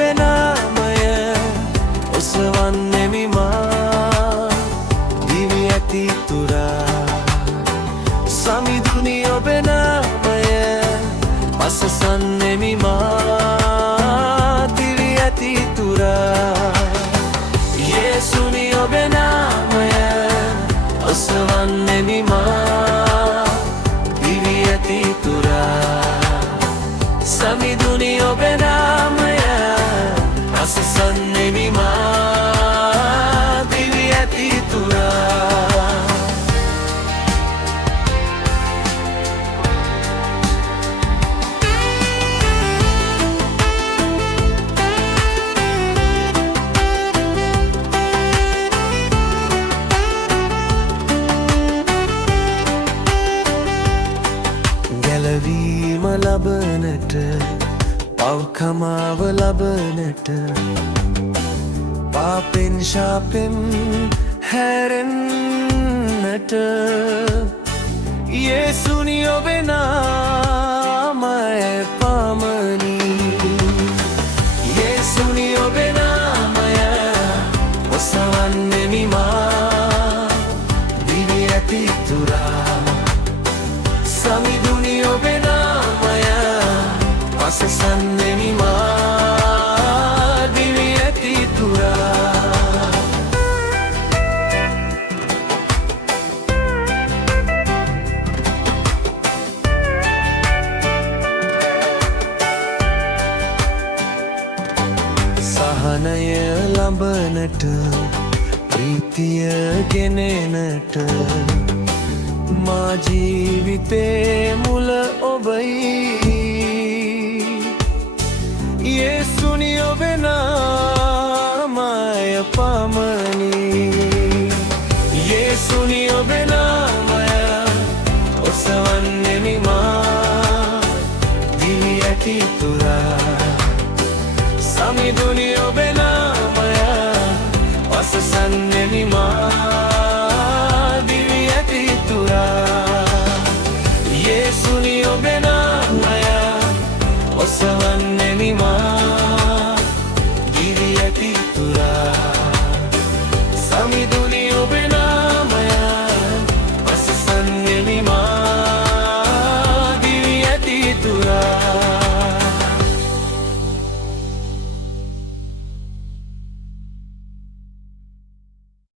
ඔබේ නාමය ඔසවන්නෙමි මා දිවි ඇති තුරා සමිඳුනි ඔබේ නාමය පසසන්නෙමි මා දිවි ඇති තුරා යේසුනි ඔබේ නාමය ඔසවන්නෙමි මා දිවි ඇති තුරා සමිඳුනි ඔබේ නාමය පසසන්නෙමි මා දිවි ඇති තුරා ගැලවීම ලබනට පව්කමාව ලබනට පාපෙන් ශාපෙන් හැරෙන්නට යේසුනි ඔබේ නාමය පමණි යේසුනි ඔබේ නාමය ඔසවන්නෙමි මා දිවි ඇති තුරා සමිඳුනි ඔබේ නාමය පසසන්නෙමි මා දිවි ඇති තුරා සහනය ලබනට ප්‍රීතිය ගෙනෙනට මා ජීවිතේ මුල ඔබයි යේසුනි ඔබේ නාමය පමණි යේසුනි ඔබේ නාමය ඔසවන්නෙමි මා දිවි ඇති තුරා සමිඳුනි